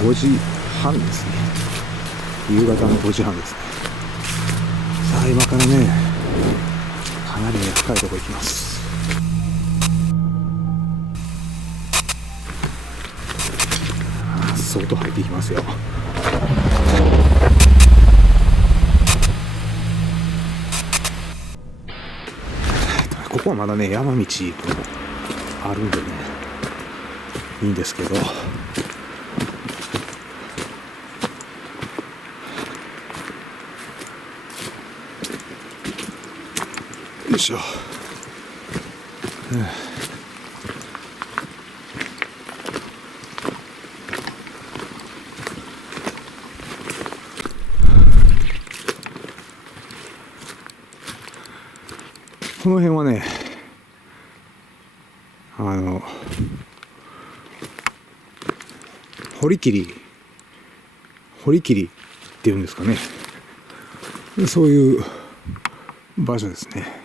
5時半ですね。夕方の5時半ですね。さあ今からね、かなりね深いとこ行きます。相当入っていきますよ。ここはまだね山道あるんでねいいんですけど、よいしょ。この辺はね、堀切っていうんですかね、そういう場所ですね。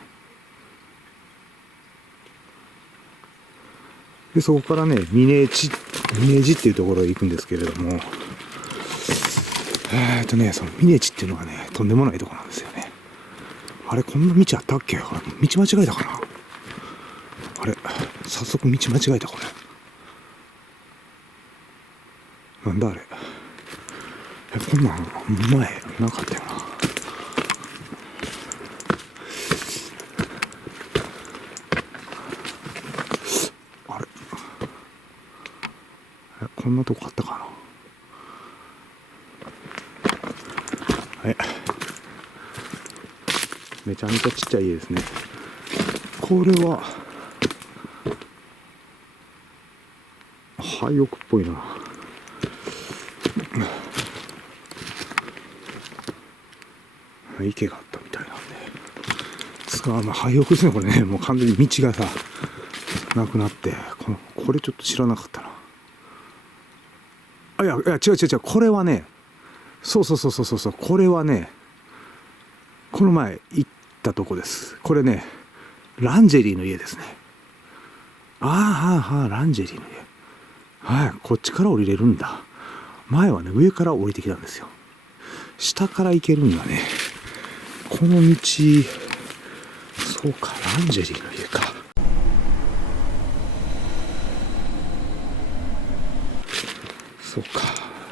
でそこからね峰地っていうところへ行くんですけれども、その峰地っていうのがねとんでもないところなんですよね。あれ、こんな道あったっけ？道間違えたかな。あれ、早速道間違えた。これなんだあれ。こんなん前なかったよな。あれ、こんなとこあったかな。めちゃめちゃちっちゃい家ですね。これは廃屋っぽいな。池があったみたいなんで。廃屋ですね、これね。もう完全に道がさ、なくなって。これちょっと知らなかったな。違う。これはね、そう。これはね、この前行ったとこです。これね、ランジェリーの家ですね。ランジェリーの家。はい、こっちから降りれるんだ。前はね、上から降りてきたんですよ。下から行けるにはね、この道、そうか、ランジェリーの家か。そうか、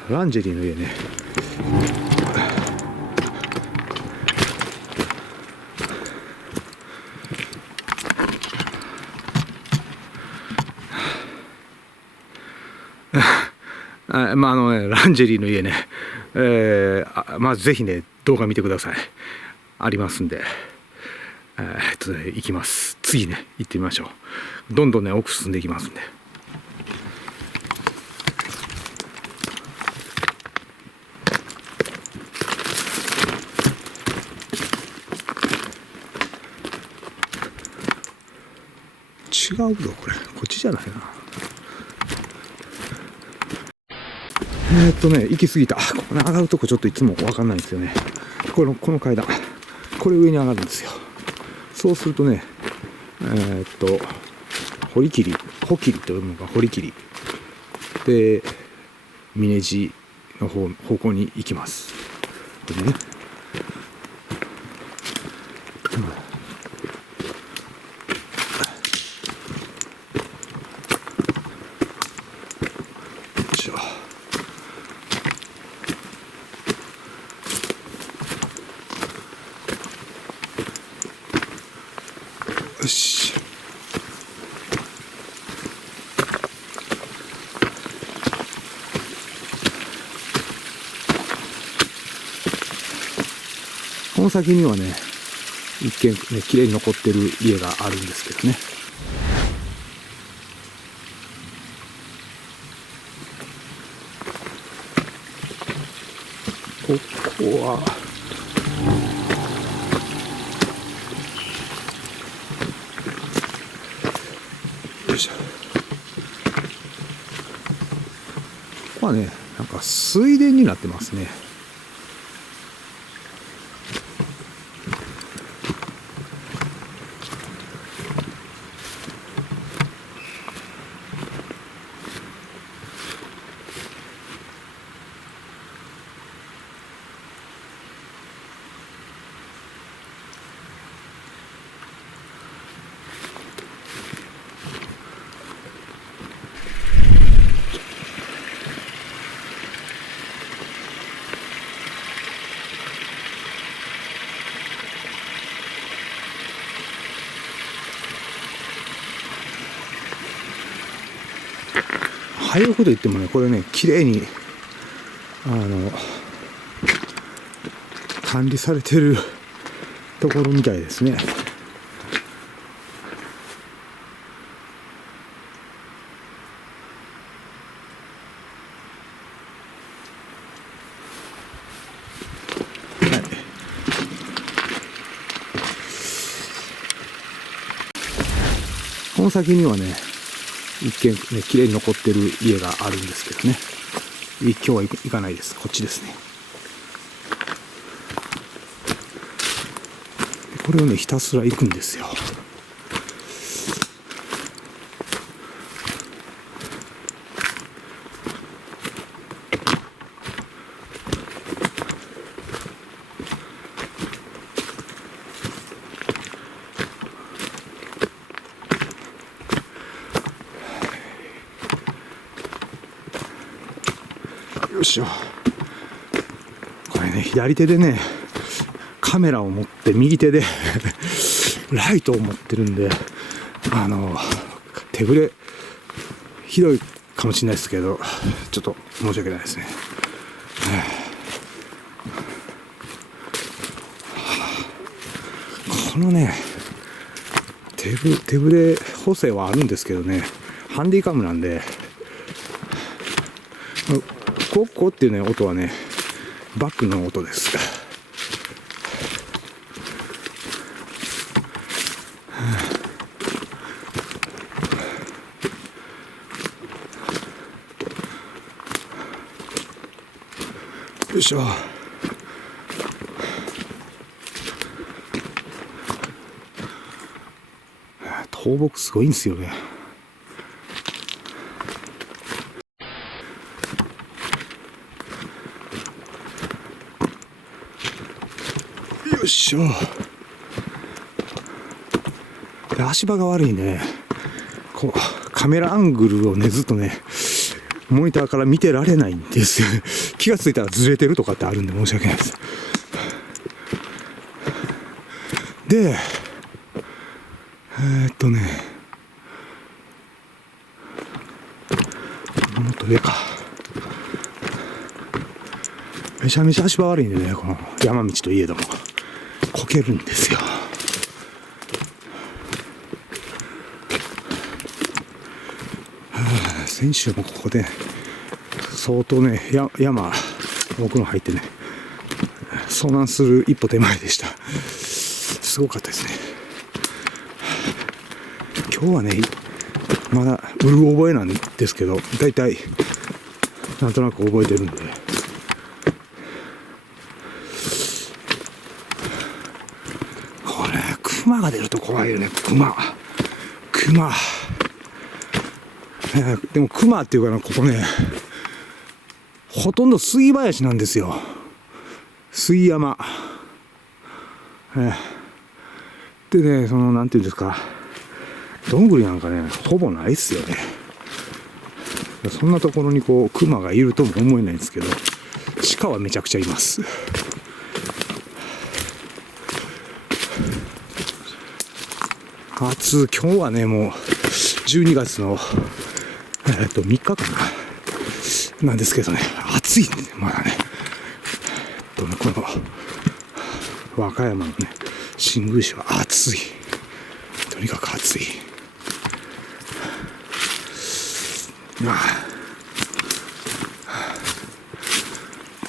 ランジェリーの家ね。ランジェリーの家ね、ぜひね、動画見てください。ありますんで、行きます。次ね、行ってみましょう。どんどんね、奥進んでいきますんで。違うぞ、これ。こっちじゃないな。行き過ぎた。ここね、上がるとこちょっといつも分かんないんですよね。この階段。これ上に上がるんですよ。そうするとね、堀切と読むのが堀切で、峰地の方向に行きます。これね。よし。この先にはね、一見ね、綺麗に残ってる家があるんですけどね。ここはよいしょ。ここはね、なんか水田になってますね。廃屋といってもね、これね、綺麗に管理されてるところみたいですね。この先にはね、一見ね、綺麗に残ってる家があるんですけどね。今日は行かないです。こっちですね。これをね、ひたすら行くんですよ。よいしょ。これね、左手でね、カメラを持って右手でライトを持ってるんで、手ぶれひどいかもしれないですけど、ちょっと申し訳ないですね。このね、手ぶれ補正はあるんですけどね、ハンディカムなんで、コッコっていうね、音はね、バックの音です。よいしょ。倒木すごいんですよね。よいしょ。足場が悪いね。こうカメラアングルをね、ずっとね、モニターから見てられないんですよね。気がついたらずれてるとかってあるんで申し訳ないです。で、もっと上か。めちゃめちゃ足場悪いんでね、この山道といえどもこけるんですよ。先週もここで相当ね、山奥の入ってね、遭難する一歩手前でした。すごかったですね。今日はね、まだうる覚えなんですけど、だいたいなんとなく覚えてるんで、これ熊が出ると怖いよね。熊、でも熊っていうかな、ここね、ほとんど杉林なんですよ。杉山。でね、なんていうんですか、どんぐりなんかね、ほぼないっすよね。そんなところにこう、熊がいるとも思えないんですけど、鹿はめちゃくちゃいます。今日はね、もう、12月の、3日かな。なんですけどね、暑いんで、まだね。この、和歌山のね、新宮市は暑い。とにかく暑い。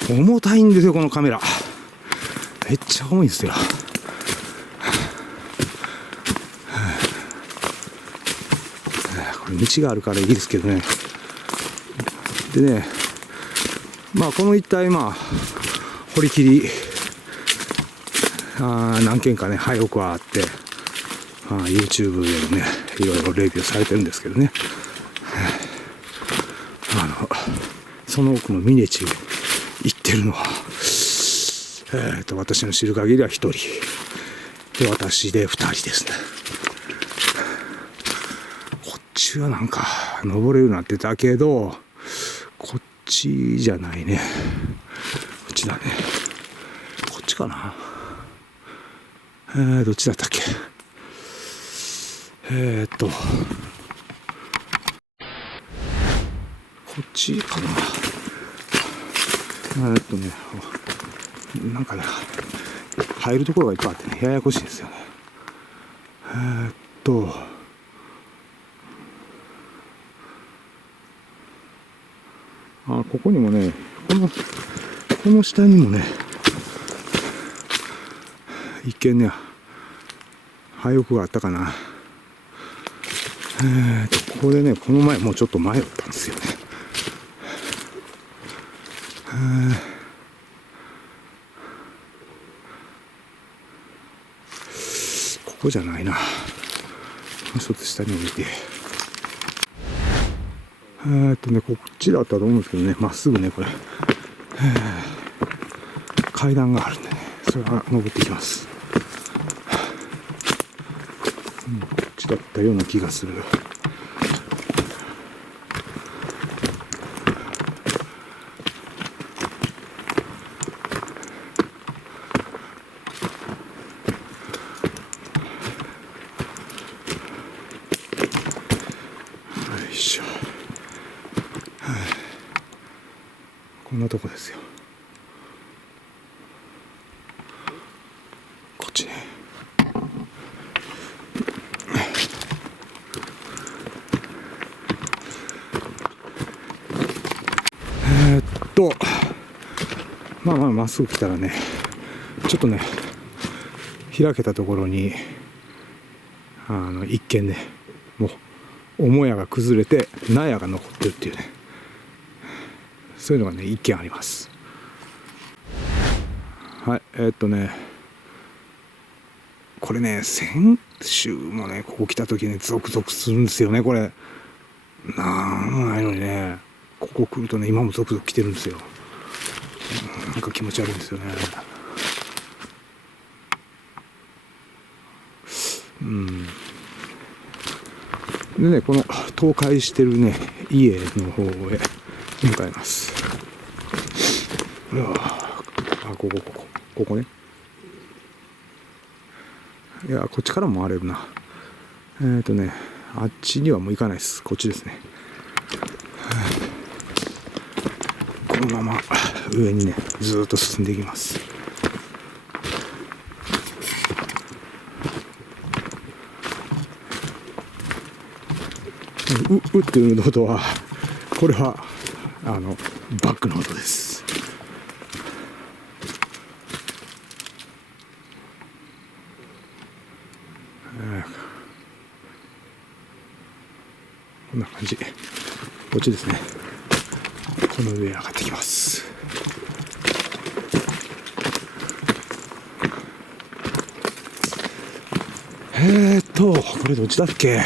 重たいんですよ、このカメラ。めっちゃ重いんですよ。これ道があるからいいですけどね。でね、まあこの一帯、堀切り何件かね、廃屋はあって、YouTube でもね、いろいろレビューされてるんですけどね。その奥の峰地行ってるのは、私の知る限りは1人で、私で2人ですね。こっちはなんか登れるなって言ったけど、こっちじゃないね。こっちだね。こっちかな。どっちだったっけ。こっちかな。なんかね、入るところがいっぱいあってね、ややこしいですよね。ここにもね、この下にもね、一見ね、廃屋があったかな。ここでね、この前もうちょっと迷ったんですよね。ここじゃないな。もう一つ下に降りて。こっちだったと思うんですけどね、まっすぐね、これ。階段があるんでね、それは登っていきます。こっちだったような気がする。よいしょ。こんなとこですよ。こっちね。まっすぐ来たらね、ちょっとね、開けたところに、一見ね、もう、母屋が崩れて、納屋が残ってるっていうね、そういうのがね、一見あります。はい、これね、先週もね、ここ来た時ね、ゾクゾクするんですよね、これ。なんもないのにね、ここ来るとね、今もゾクゾク来てるんですよ。なんか気持ち悪いんですよね。でね、この倒壊してるね、家の方へ向かいます。ここね。いや、こっちからも回れるな。あっちにはもう行かないです。こっちですね。このまま上にね、ずーっと進んでいきます。うっていう音は、これはバックの音です。こんな感じ。こっちですね。この上上がってきます。これどっちだっけ？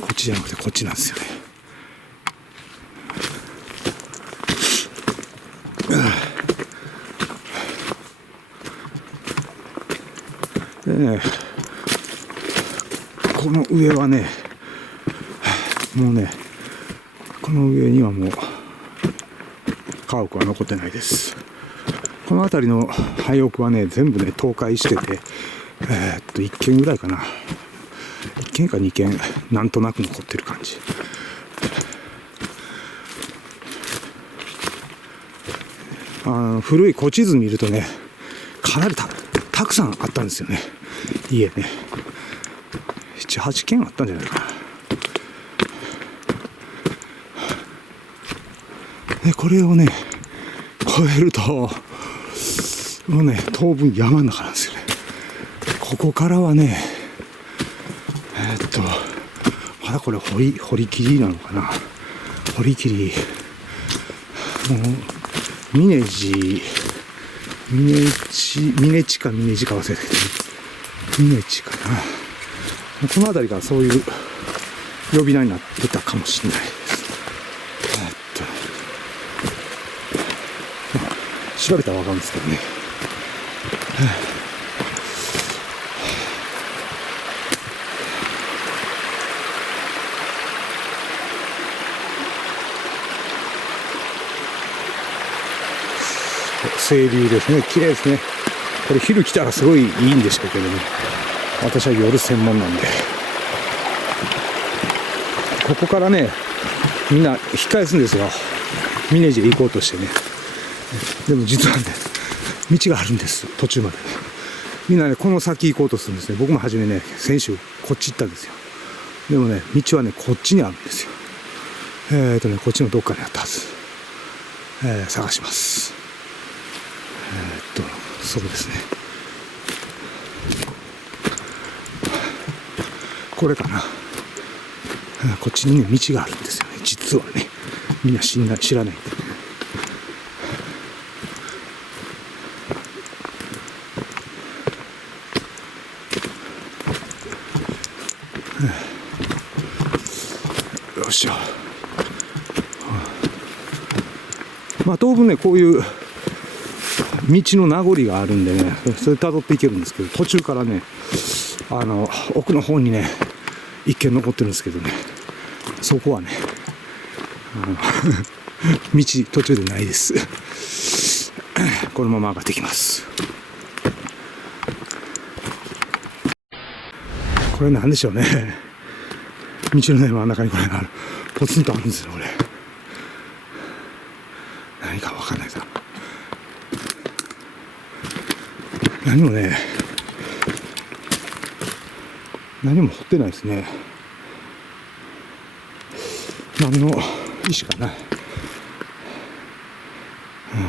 こっちじゃなくてこっちなんですよね。この上はね、もうね、この上にはもう家屋は残ってないです。この辺りの廃屋はね、全部ね、倒壊してて、1軒ぐらいかな。1軒か2軒、なんとなく残ってる感じ。古い古地図見るとね、かなりたくさんあったんですよね。家ね。7、8軒あったんじゃないかな。で、これをね、越えると、もうね、当分山の中なんですよね。ここからはね、まだこれ堀切りなのかな。堀切り、もう、峰地か忘れたけど、峰地かな。この辺りがそういう呼び名になってたかもしれないです。調べたらわかるんですけどね。清流ですね。綺麗ですね。これ昼来たらすごいいいんでしょうけどね。私は夜専門なんで。ここからねみんな引き返すんですよ、峰寺へ行こうとしてね。でも実はね道があるんです、途中までね。みんなねこの先行こうとするんですね。僕も初めね先週こっち行ったんですよ。でもね道はねこっちにあるんですよ。こっちのどっかにあったはず。探します。そうですね、これかな。こっちにね道があるんですよね、実はね。みんな知らないんでね。よっしゃ。まあ当分ねこういう道の名残があるんでね、それ辿っていけるんですけど、途中からね奥の方にね一軒残ってるんですけどね、そこはね道途中でないです。このまま上がってきます。これなんでしょうね。道のね真ん中にこれがポツンとあるんですよ。これ何か分かんないさ。何も掘ってないですね。何の石かな、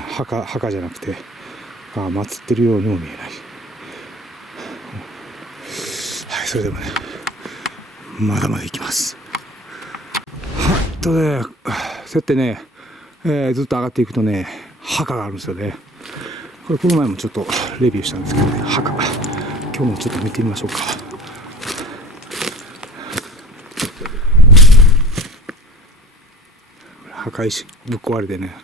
墓じゃなくて祀ってるようにも見えない。はい、それでもねまだまだ行きます。そうやってね、ずっと上がっていくとね墓があるんですよね。この前もちょっとレビューしたんですけどね、墓今日もちょっと見てみましょうか。墓石ぶっ壊れてね、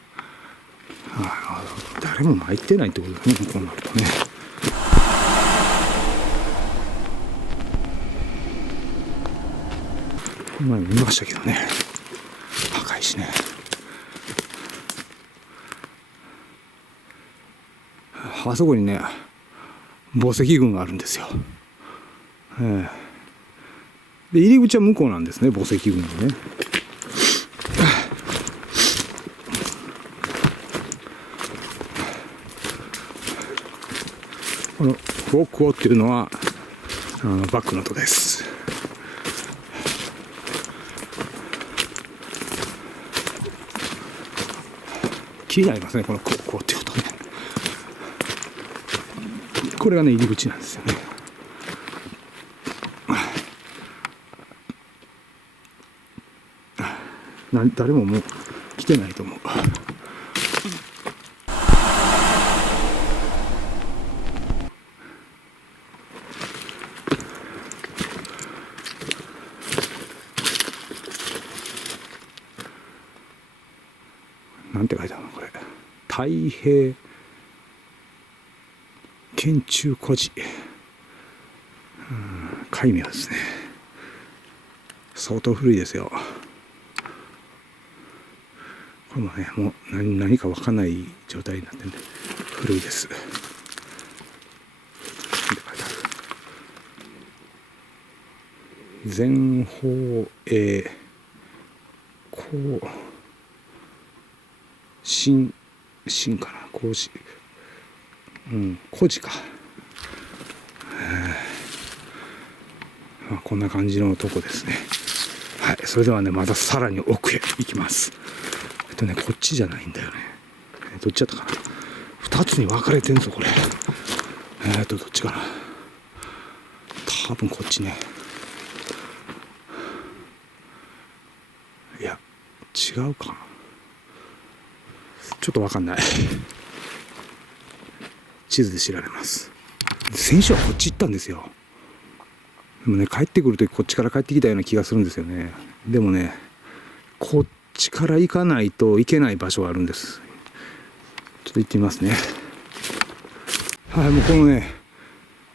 誰も参ってないってことだね、こうなるとね。この前も見ましたけどね、墓石ね。あそこにね墓石群があるんですよ。で入り口は向こうなんですね、墓石群のね。このウォークオっていうのはバックの音です。気になりますね、このウォークオっていう音ね。これがね入り口なんですよね。誰ももう来てないと思う。なんて書いてあるのこれ。太平建中古寺、戒名ですね。相当古いですよ。これもねもう何か分かんない状態になってるんで古いです。全方新かな、古寺か。こんな感じのとこですね。はい、それではねまたさらに奥へ行きます。こっちじゃないんだよね。どっちだったかな。2つに分かれてんぞこれ。どっちかな。多分こっちね。いや違うかな、ちょっと分かんない。地図で調べます。先週はこっち行ったんですよ。でもね帰ってくるときこっちから帰ってきたような気がするんですよね。でもねこっちから行かないといけない場所があるんです。ちょっと行ってみますね。はい、もう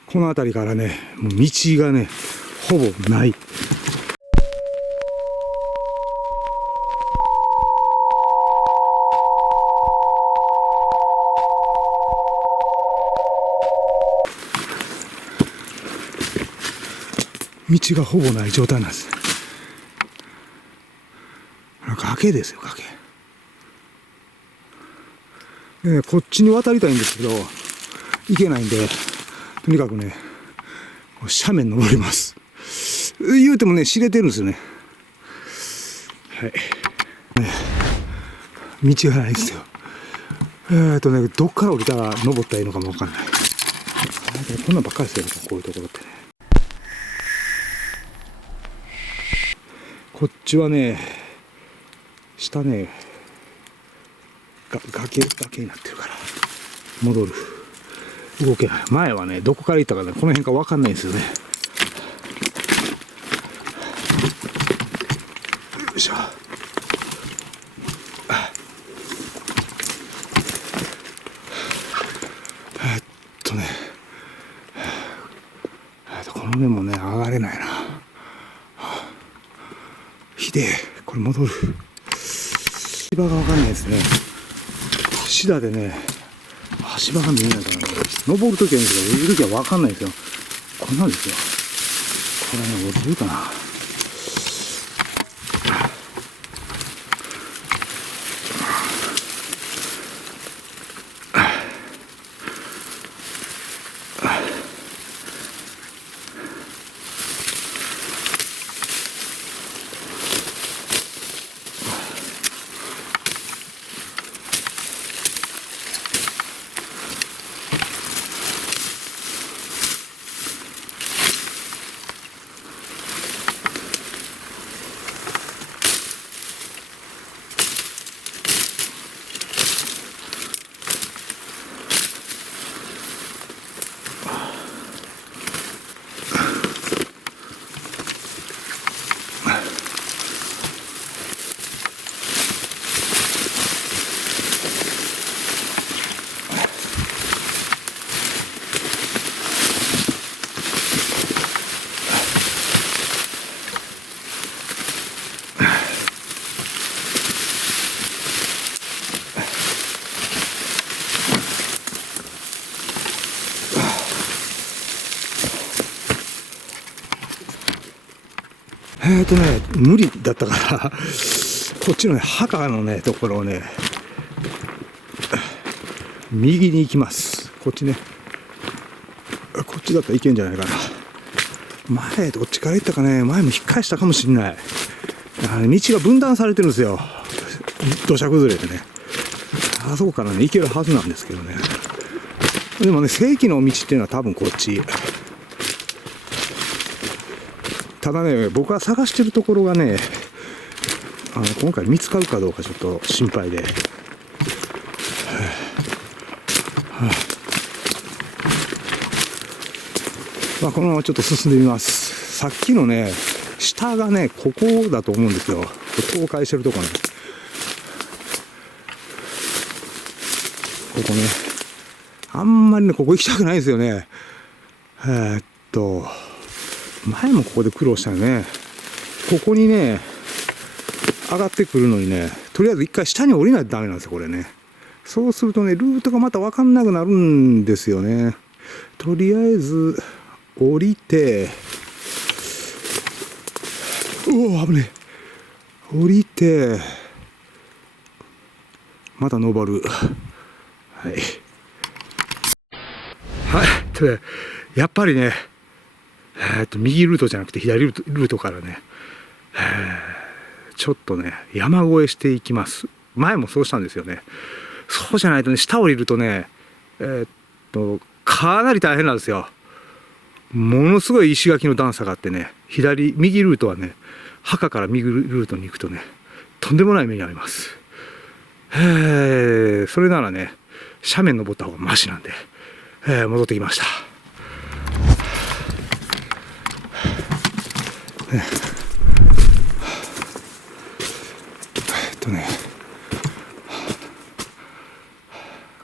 この辺りからねもう道がねほぼない。道がほぼない状態なんです。崖ですよ、崖。でね、こっちに渡りたいんですけど行けないんで、とにかくね斜面登ります。言うてもね知れてるんですよね。はい、道がないですよ。どっから降りたら登ったらいいのかもわかんない。こんなんばっかりですよね、こういうところってね。こっちはね、下ね、崖になってるから、戻る。動けない。前はね、どこから行ったかね、この辺かわかんないんですよね。よいしょ。この面もね上がれないな。ひでえ、これ戻る。足場が分かんないですね。シダでね足場が見えないからね、登るときはいいんですけど、いるときは分かんないですよ。こんなんですよ。これね落ちるかな。無理だったからこっちのね墓のねところをね右に行きます。こっちね、こっちだったらいけんじゃないかな。前どっちから行ったかね、前も引っ返したかもしれない。道が分断されてるんですよ、土砂崩れでね。あそこからね行けるはずなんですけどね。でもね正規の道っていうのは多分こっち。ただね、僕が探してるところがね、今回見つかるかどうかちょっと心配で。まあ、このままちょっと進んでみます。さっきのね、下がね、ここだと思うんですよ。倒壊してるとこね。ここね。あんまりね、ここ行きたくないですよね。前もここで苦労したよね。ここにね上がってくるのにね、とりあえず一回下に降りないとダメなんですよ、これね。そうするとねルートがまた分かんなくなるんですよね。とりあえず降りて、おお危ねえ。降りてまた登る。はいはい。でやっぱりね右ルートじゃなくて左ルートからね、ちょっとね山越えしていきます。前もそうしたんですよね。そうじゃないとね下降りるとねかなり大変なんですよ。ものすごい石垣の段差があってね、右ルートはね墓から右ルートに行くとねとんでもない目に遭います。それならね斜面登った方がマシなんで、戻ってきました。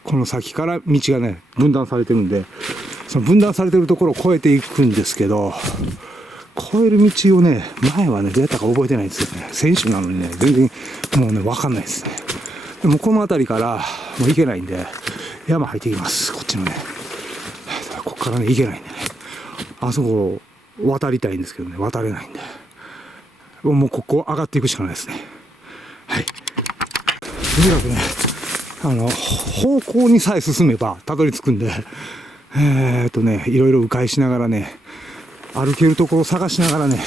この先から道がね分断されてるんで、その分断されてるところを越えていくんですけど、越える道をね前はねどうやったか覚えてないんですよね。選手なのにね全然もうね分かんないですね。でもこの辺りからもう行けないんで山入っていきます。こっちのねこっからね行けないんでね、あそこ渡りたいんですけどね渡れないんで、もうここ上がっていくしかないですね。にかくね、方向にさえ進めばたどり着くんで、いろいろ迂回しながらね、歩けるところを探しながらね、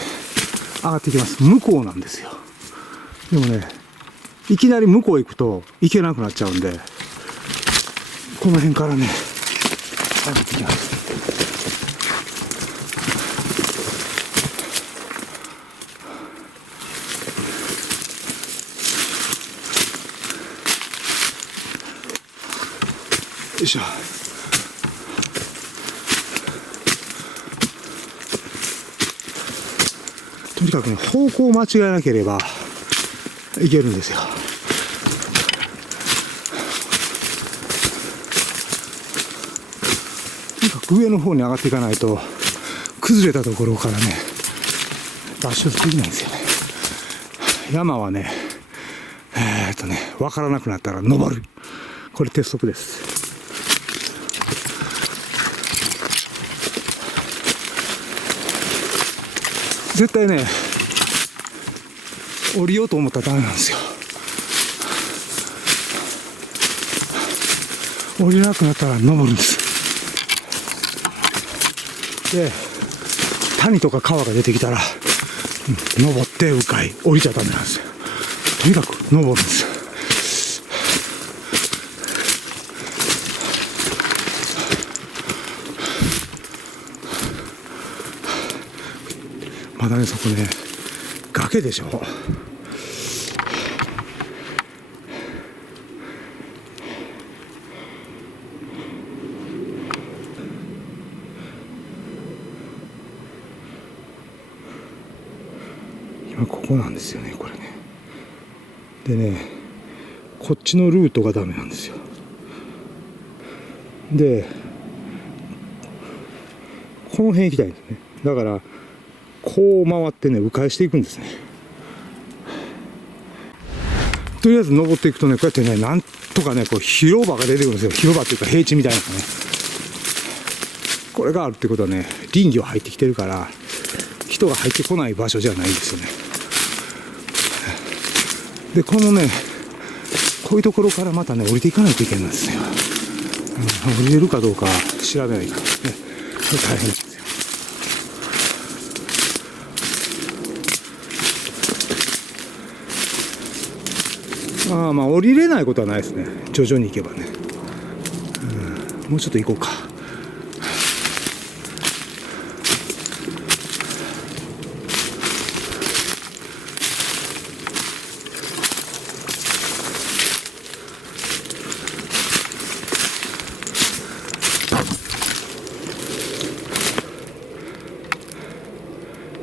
上がっていきます。向こうなんですよ。でもね、いきなり向こう行くと行けなくなっちゃうんで、この辺からね、上がっていきます。よいしょ。とにかくね、方向を間違えなければいけるんですよ。とにかく上の方に上がっていかないと、崩れたところからね、脱出できないんですよね。山はね、分からなくなったら登る。これ鉄則です。絶対ね、降りようと思ったらダメなんですよ。降りなくなったら登るんです。で、谷とか川が出てきたら、登って迂回、降りちゃダメなんですよ。とにかく登るんです。まだね、そこね、崖でしょ。今ここなんですよね、これね。でね、こっちのルートがダメなんですよ。で、この辺行きたいんですね。だからこう回ってね、迂回していくんですね。とりあえず登っていくとね、こうやってね、なんとかね、こう広場が出てくるんですよ。広場っていうか平地みたいなのがね。これがあるってことはね、林業入ってきてるから、人が入ってこない場所じゃないんですよね。で、このね、こういうところからまたね、降りていかないといけないんですよ。降りれるかどうか調べないからね。これ大変ですよ。まあ降りれないことはないですね。徐々に行けばね。もうちょっと行こうか。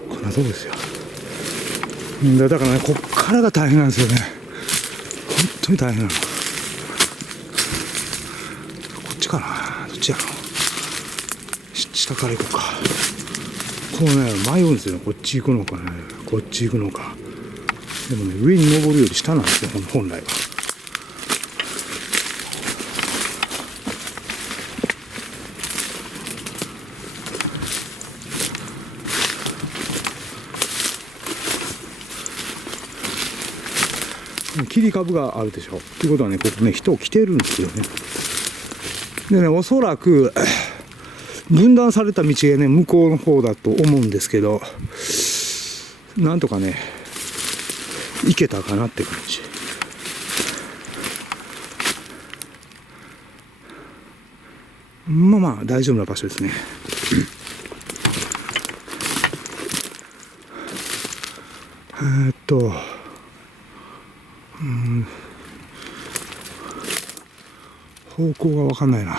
こんなとこですよ。だからね、こっからが大変なんですよね。本当に大変なの。こっちかな、どっちやろ。下から行こうか。こうね、迷うんですよ。こっち行くのかね、こっち行くのか。でもね、上に登るより下なんですよ、本来は。切り株があるでしょ。ということはね、ここね、人来てるんですよね。でね、おそらく分断された道がね、向こうの方だと思うんですけど、なんとかね、行けたかなって感じ。まあ大丈夫な場所ですね。方向が分かんないな。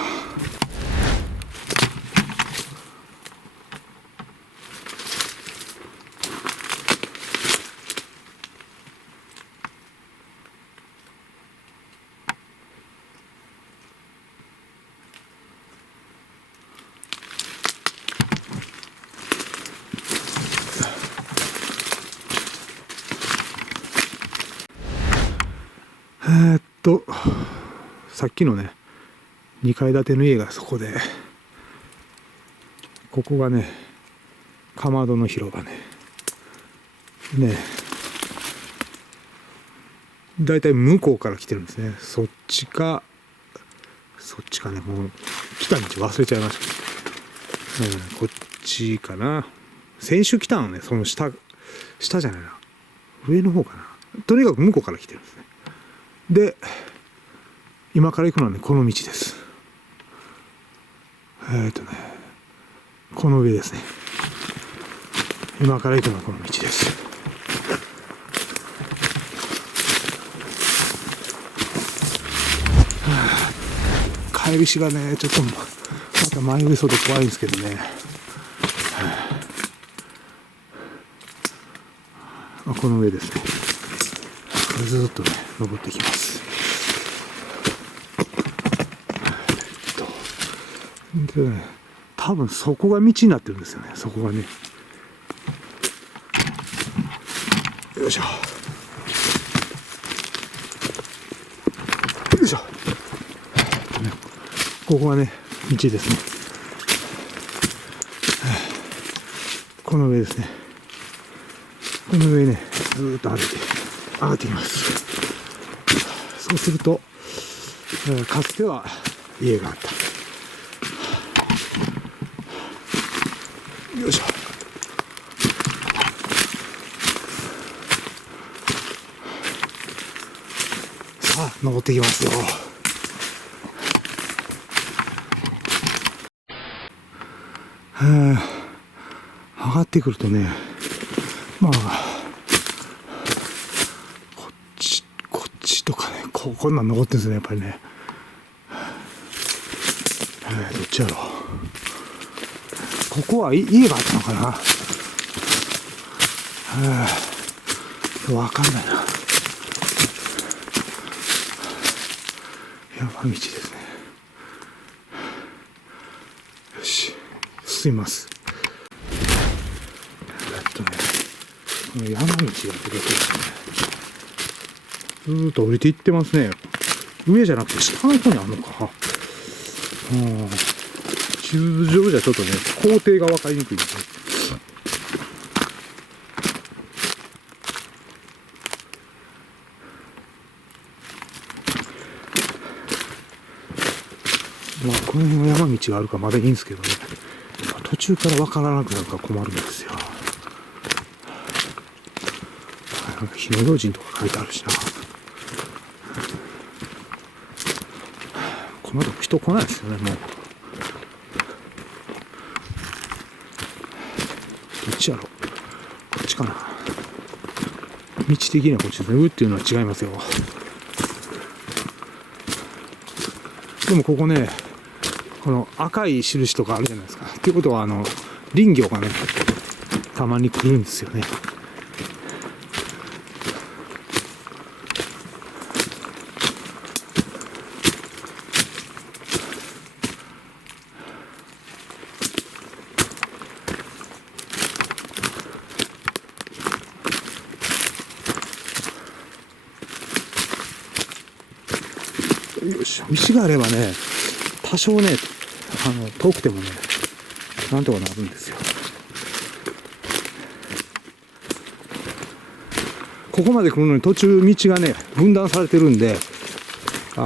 さっきのね、2階建ての家がそこで、ここがね、かまどの広場ね。ね、だいたい向こうから来てるんですね。そっちかね、もう来た道忘れちゃいました。こっちかな。先週来たのね、その下じゃないな、上の方かな。とにかく向こうから来てるんですね。で、今から行くのはね、この道です。この上ですね。今から行くのはこの道です。帰りしがね、ちょっとまた前上そうで怖いんですけどね。この上ですね。ずっとね、登ってきます。でね、多分そこが道になってるんですよね。そこがね。よいしょ。よいしょ。ここがね、道ですね。この上ですね。この上ね、ずーっと歩いて上がってきます。そうすると、かつては家があった。よいしょ。さあ、登ってきますよ。上がってくるとね、まあ、こっちとかね、こんなん登ってるんですね、やっぱりね。どっちやろう。ここは家があったのかな。わかんないな。山道ですね。よし、進みます。この山道が出てくるんですね。ずーっと降りていってますね。上じゃなくて下の方にあるのか。地図上じゃちょっとね、工程が分かりにくいですね。まあ、この辺は山道があるからまだいいんですけどね。途中から分からなくなるから困るんですよ。なんか火の用心とか書いてあるしな。この後人来ないですよね、もう。どっちやろう。こっちかな。道的にはこっちですね。上っていうのは違いますよ。でもここね、この赤い印とかあるじゃないですか。っていうことは林業がね、たまに来るんですよね。よし、道があればね、多少ね、遠くてもね、なんとかなるんですよ。ここまで来るのに途中道がね、分断されてるんで、た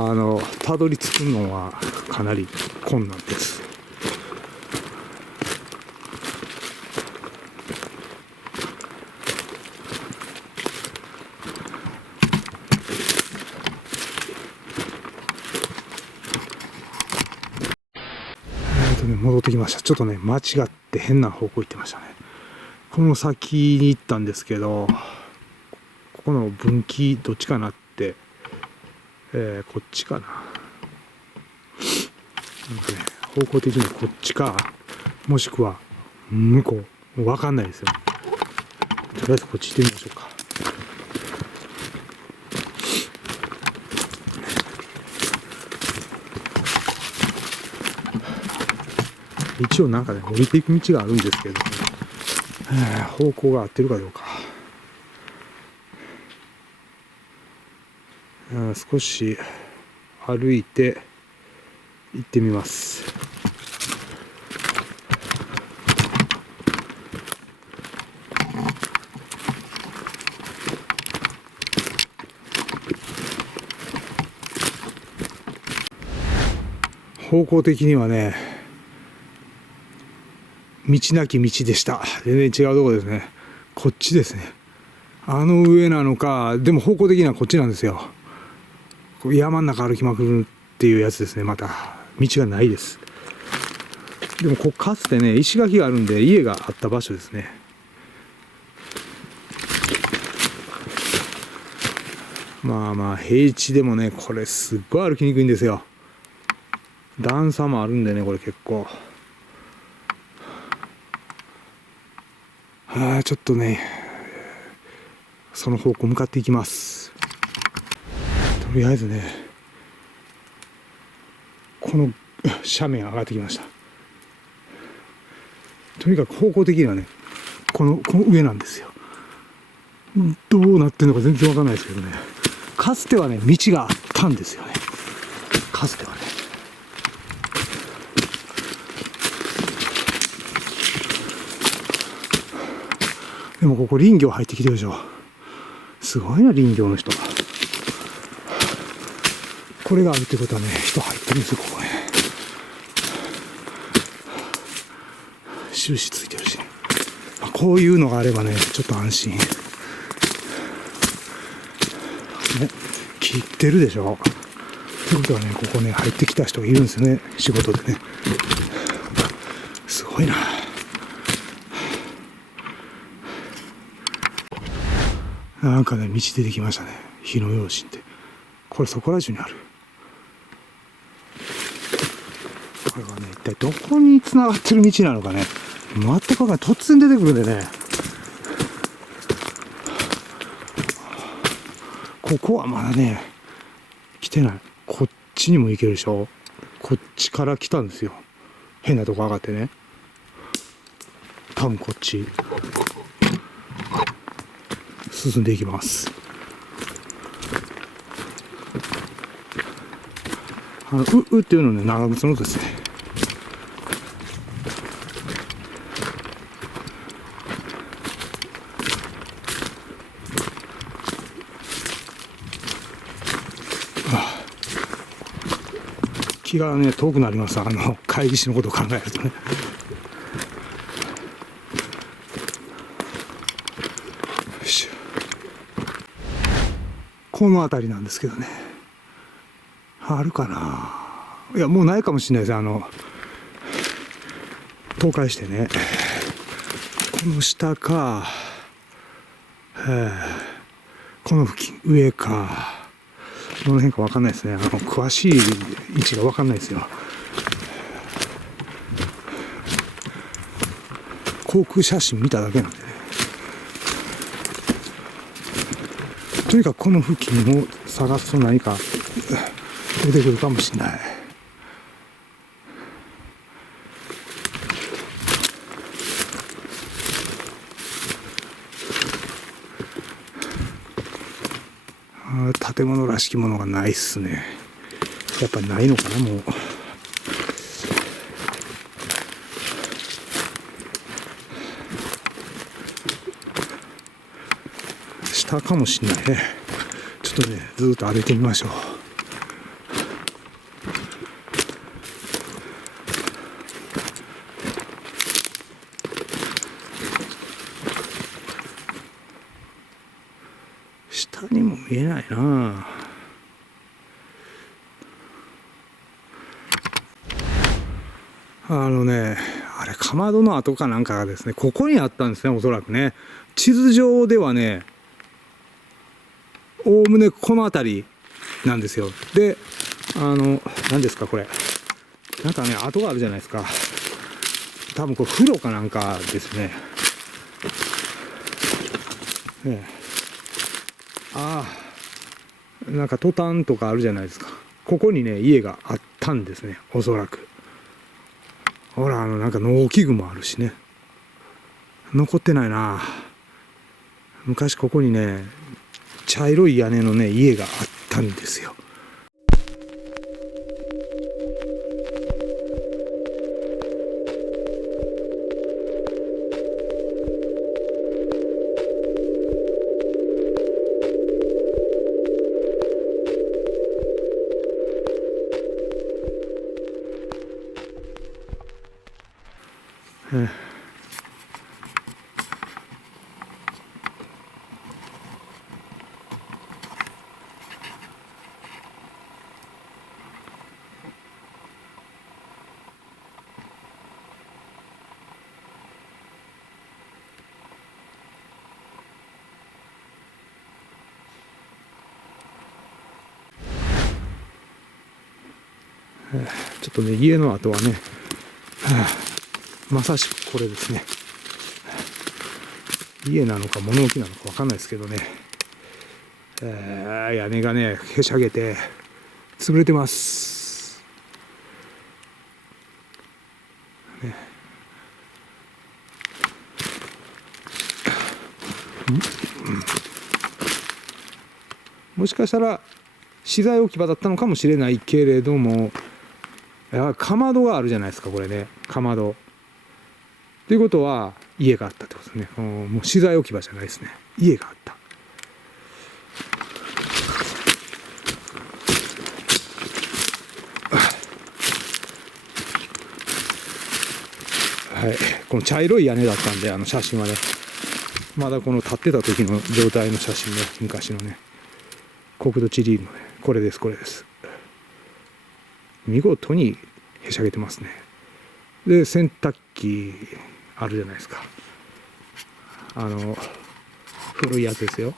どり着くのはかなり困難です。戻ってきました。ちょっとね、間違って変な方向行ってましたね。この先に行ったんですけど、ここの分岐どっちかなって、こっちかな。なんかね、方向的にはこっちか、もしくは向こう、もう分かんないですよ。とりあえずこっち行ってみましょうか。一応なんかね、降りていく道があるんですけど、方向が合ってるかどうか。少し歩いて行ってみます。方向的にはね、道なき道でした。全然違うところですね。こっちですね。あの上なのか、でも方向的にはこっちなんですよ。こう山の中歩きまくるっていうやつですね。また道がないです。でもかつてね、石垣があるんで家があった場所ですね。まあまあ平地でもね、これすっごい歩きにくいんですよ。段差もあるんでね、これ結構。ちょっとね、その方向向かっていきます。とりあえずね、この斜面上がってきました。とにかく方向的にはね、この上なんですよ。どうなってるのか全然わかんないですけどね。かつてはね、道があったんですよね。かつてはね。でもここ林業入ってきてるでしょ。すごいな、林業の人が。これがあるってことはね、人入ってるんですよ、ここね。印ついてるし、ね、こういうのがあればね、ちょっと安心。ね、切ってるでしょ。ってことはね、ここね、入ってきた人がいるんですよね、仕事でね。すごいな。なんかね、道出てきましたね。火の用心って。これそこら中にある。これはね、一体どこに繋がってる道なのかね。全くわかんない。突然出てくるんでね。ここはまだね、来てない。こっちにも行けるでしょ。こっちから来たんですよ。変なとこ上がってね。多分こっち。進んでいきます。うっていうのね、長靴のですね。気がね、遠くなります。会議士のことを考えるとね。よし。この辺りなんですけどね。あるかな。いや、もうないかもしれないです。倒壊してね。この下か、この付近、上か。どの辺か分かんないですね。詳しい位置が分かんないですよ。航空写真見ただけなんでね。とにかくこの付近を探すと何か出てくるかもしれない。建物らしきものがないっすね。やっぱないのかな、もう。下かもしれないね。ちょっとね、ずっと歩いてみましょう。下にも見えないな。あれかまどの跡かなんかがですね、ここにあったんですね、おそらくね。地図上ではね、おおむねこの辺りなんですよ。で、何ですかこれ。なんかね、跡があるじゃないですか。多分これ風呂かなんかですね。なんかトタンとかあるじゃないですか。ここにね、家があったんですね、おそらく。ほら、なんか農機具もあるしね。残ってないな。昔ここにね、茶色い屋根のね、家があったんですよ。ちょっとね、家の後はね、まさしくこれですね。家なのか物置なのか分かんないですけどね、屋根がねへしゃげて潰れてます、ね、もしかしたら資材置き場だったのかもしれないけれども、かまどがあるじゃないですか、これね、かまどということは家があったってことですね。もう資材置き場じゃないですね、家があった。はい、この茶色い屋根だったんで、写真はね、まだこの立ってた時の状態の写真ね、昔のね、国土地理院のね、これです、これです。見事にへしゃげてますね。で、洗濯機あるじゃないですか。古いやつですよ。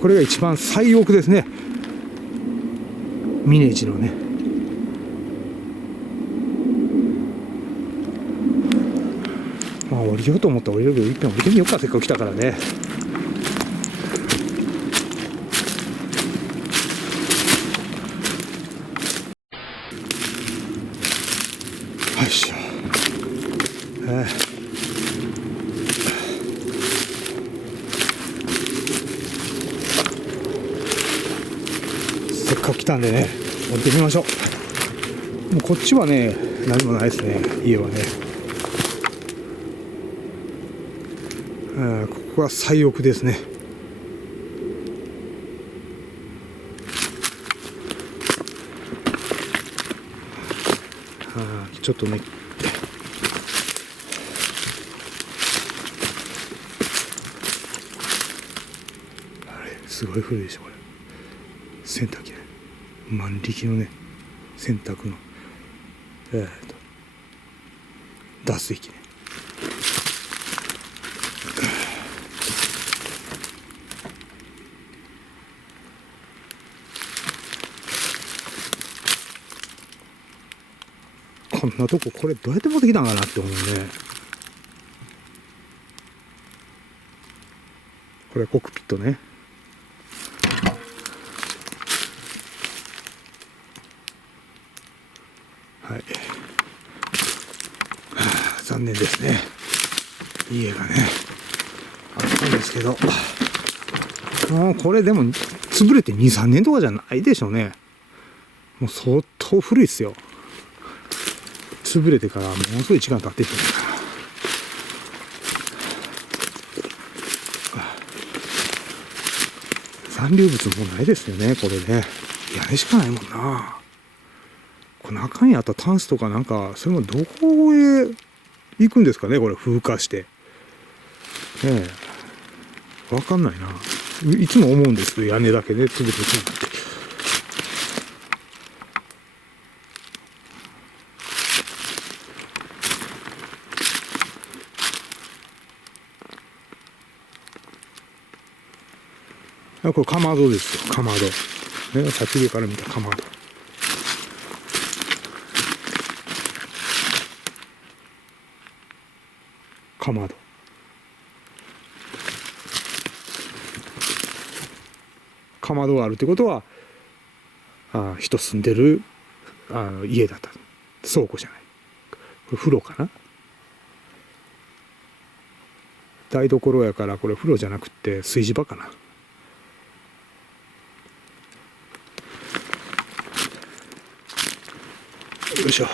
これが一番最奥ですね、峰地のね。まあ降りようと思ったら降りるけど、一遍降りてみようか、せっかく来たからね。よいしょ。せっかく来たんでね、降りてみましょう。もうこっちはね、何もないですね、家はね。ここが最奥ですね。ちょっとね、あれすごい古いでしょこれ。洗濯機ね、万力のね洗濯の脱水機ね。こんなとここれどうやって持ってきたんかなって思うね。これコックピットね。はい、残念ですね。家がねあったんですけど、もうこれでも潰れて2、3年とかじゃないでしょうね。もう相当古いっすよ。潰れてからものすごい時間経ってる残留物もないですよね、これね。屋根しかないもんな。この中にあったタンスとかなんか、それもどこへ行くんですかね、これ風化して。ねえ。わかんないな。いつも思うんですけど、屋根だけで潰れてしまって。これかまどですよ、かまど。ね、先上から見たかまど。かまど。かまどがあるってことは、人住んでる家だった。倉庫じゃない。これ風呂かな。台所やからこれ風呂じゃなくて炊事場かな。よいしょ。こ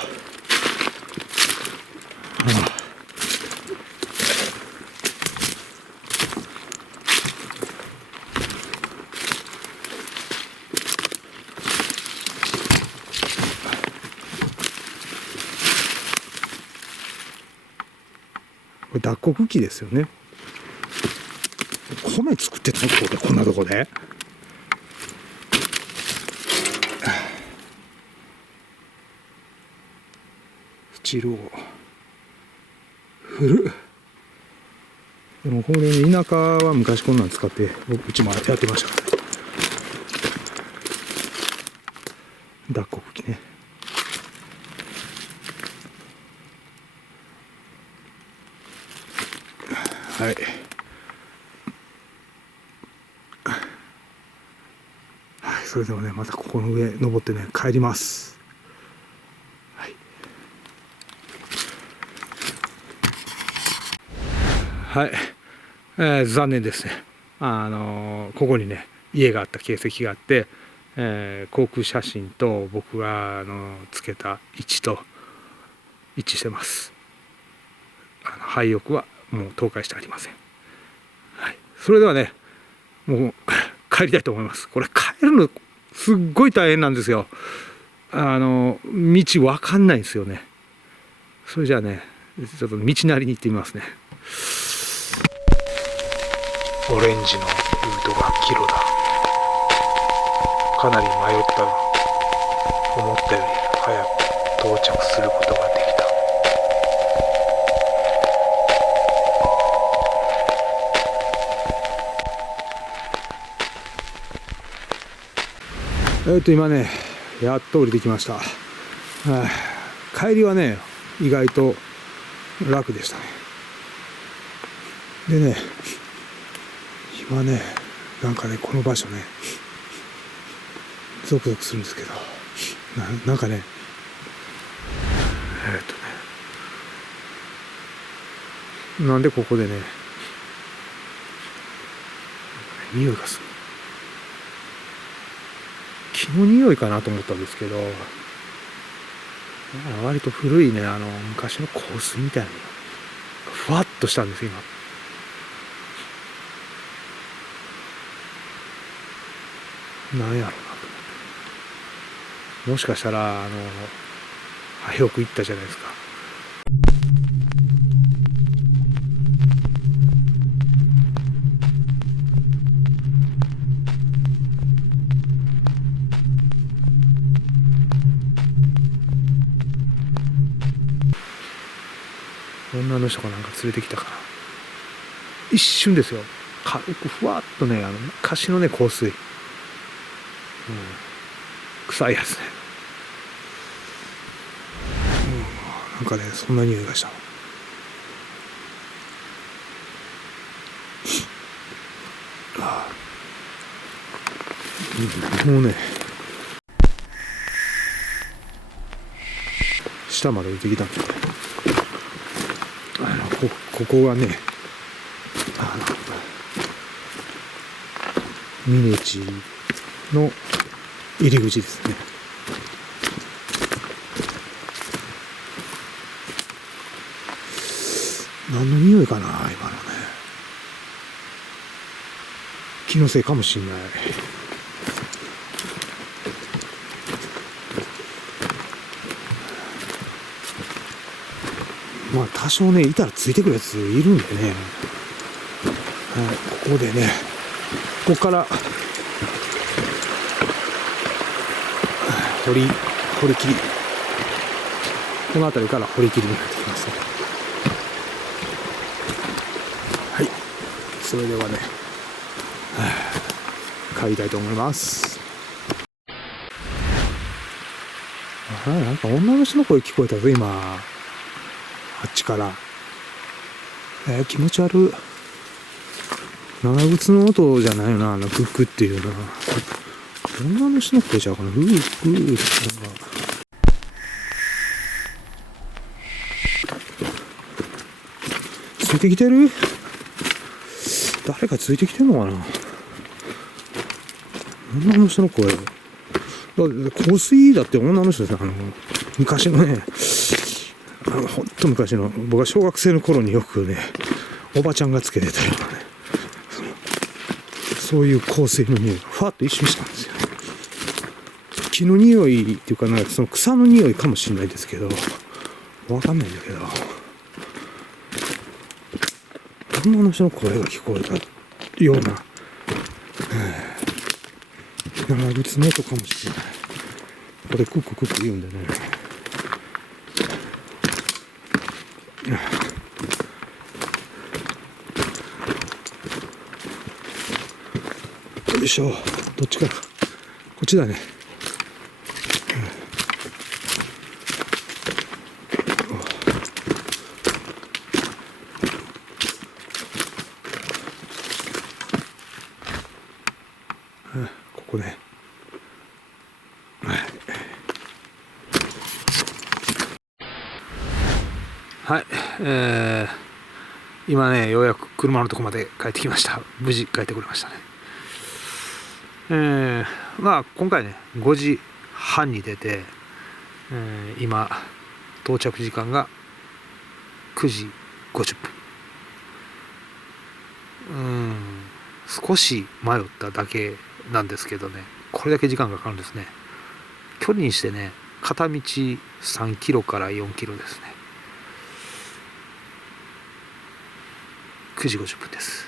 れ脱穀機ですよね。米作ってたのこんなとこで。チロー古っ。でもこれ田舎は昔こんなん使ってうちもやってましたからね。脱穀機ね。はい。はい、それではね、またここの上登ってね、帰ります。はい。はい。残念ですね。ここにね、家があった形跡があって、航空写真と僕がつけた位置と一致してます。廃屋はもう倒壊してありません。はい。それではね、もう帰りたいと思います。これ帰るのすっごい大変なんですよ。道わかんないんですよね。それじゃあね、ちょっと道なりに行ってみますね。オレンジのルートがキロだ。かなり迷ったが、思ったより早く到着することができた。今ね、やっと降りてきました。帰りはね、意外と楽でしたね。でね、今ね、なんかね、この場所ね、ゾクゾクするんですけど、なんかね、なんでここでね、匂いがする。木の匂いかなと思ったんですけど、割と古いね、昔の香水みたいなのがふわっとしたんです今。なんやろうなと思って。もしかしたらよく行ったじゃないですか。女の人がなんか連れてきたから、一瞬ですよ、軽くふわっとね、昔のね香水、臭いやつね、なんかね、そんな匂いがした。もうね、下まで降りてきたんで、ここがね、峰地の入り口ですね。何の匂いかな、今のね。気のせいかもしれない。まあ多少ね、いたらついてくるやついるんでね。はい、ここでね、ここから掘り切り、この辺りから掘り切りになってきますね。はい、それではね、帰りたいと思います。なんか女の人の声聞こえたぞ今、あっちから。気持ち悪い。長靴の音じゃないよな、グッグっていうな。女の人の声じゃうかな。ってなんかついてきてる？誰かついてきてんのかな。女の人の声。香水だって女の人ですね。昔のね、ほんと昔の、僕が小学生の頃によくね、おばちゃんがつけてたようなね、そういう香水の匂いがふわっと一瞬したんですよ。木の匂いっていうか、なんかその草の匂いかもしれないですけど、わかんないんだけど、女の人の声が聞こえたような、長靴の音かもしれない。これクッククック言うんでね。よいしょ。どっちから？こっちだね。ここね。はい、今ね、ようやく車のとこまで帰ってきました。無事帰ってくれましたね。まあ今回ね、5時半に出て、今到着時間が9時50分。少し迷っただけなんですけどね、これだけ時間がかかるんですね。距離にしてね、片道3キロから4キロですね。9時50分です。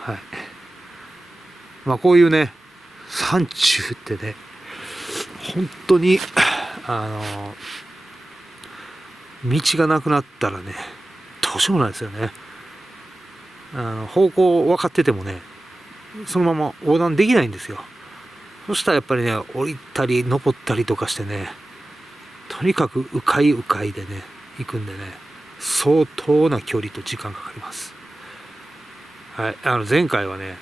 はい。まあこういうね、山中ってね、本当に道がなくなったらね、どうしようもないですよね。方向分かっててもね、そのまま横断できないんですよ。そしたらやっぱりね、降りたり登ったりとかしてね、とにかく迂回迂回でね行くんでね、相当な距離と時間かかります。はい、前回はね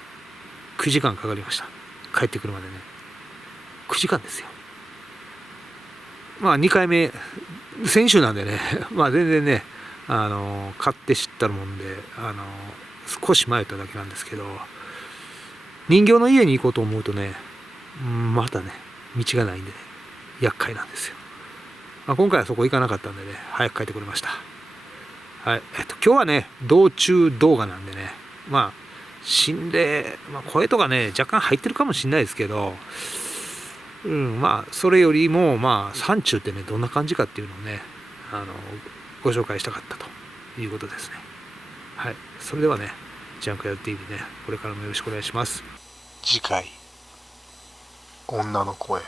9時間かかりました。帰ってくるまでね9時間ですよ。まあ2回目先週なんでねまあ全然ね買って知ったるもんで少し迷っただけなんですけど、人形の家に行こうと思うとね、またね道がないんでね厄介なんですよ。まあ、今回はそこ行かなかったんでね早く帰ってくれました。はい、今日はね道中動画なんでね、まあ心霊、声とかね若干入ってるかもしれないですけど、まあそれよりもまあ山中ってねどんな感じかっていうのをねご紹介したかったということですね。はい、それではねジャンクヤ TV ねこれからもよろしくお願いします。次回女の声。